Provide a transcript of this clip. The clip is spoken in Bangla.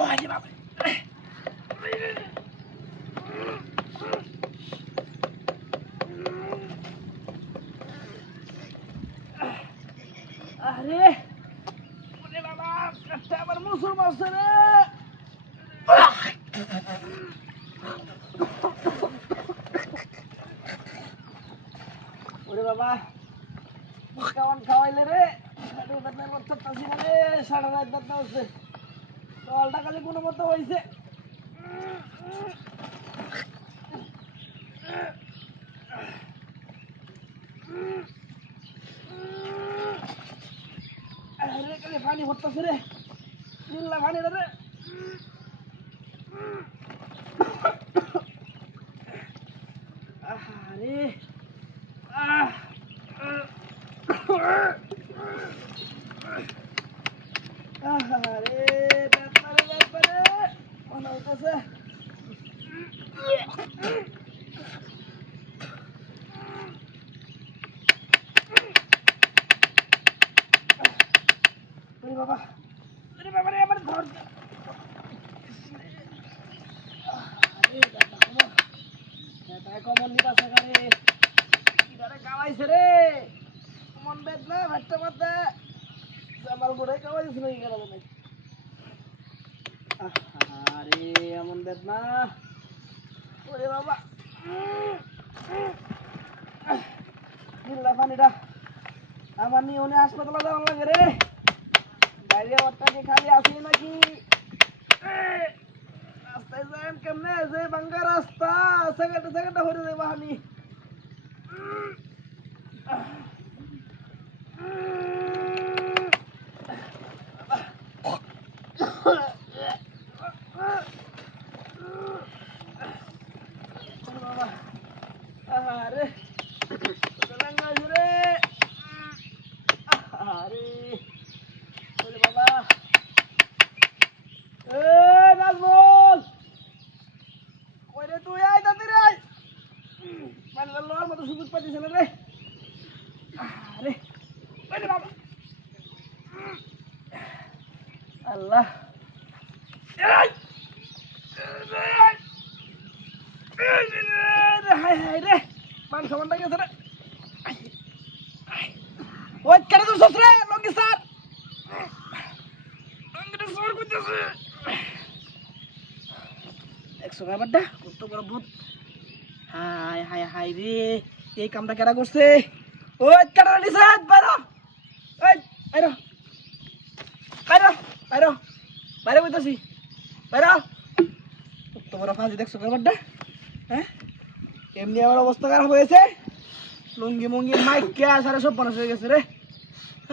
ওরে বাবা আরে ওরে বাবা কাটটা আবার মুসুর মারছে রে ওরে বাবা খাওয়ান খাওয়াইলে রে সারা রাত ব্যথা হচ্ছে জলটা খালি কোনো মতো হয়েছে খালি পানি ভরতেছে রে নীলা পানি রে আরে আরে ব্যাপারে মনে হইতেছে বাবা রে আমার ধর কমন নিতে আছে গাওয়াইছে রে কমন বেদ না ভাট্টা মাথা জামাল গোড়াই গাওয়াইছে নাকি গেল নাকি আরে এমন বেদ না ওরে বাবা পানিটা আমার নিয়ে উনি হাসপাতালে যাওয়ার লাগে রে বাইরে ওরটা কি খালি আসি নাকি রাস্তায় যান কেমনে যে বাঙ্গা রাস্তা সেকেন্ডে হয়ে যাবে বাহানি আরে আরে বলে বাবা এ নাজমুল কই রে তুই আয় তাড়াতাড়ি আয় মানে লওয়ার মতো সুযোগ পাচ্ছিস না রে আরে বলে বাবা আল্লাহ হাই হাই রে মান সমানটা গেছে রে ওই কেন তো সসরে লঙ্গি স্যার লঙ্গিটা সর করতেছে 100 টাকা কত বড় ভূত হাই হাই হাই রে এই কামটা কেডা করছে ওই কেডা নিসাদ বাইরো এই বাইরো বাইরো বাইরো বাইরে কইতাছি বাইরো কত বড় ফাঁসি 100 টাকা হ্যাঁ এমনি আমার অবস্থা খারাপ হয়েছে লুঙ্গি মুঙ্গি মাইক কে সারা সব বনস হয়ে গেছে রে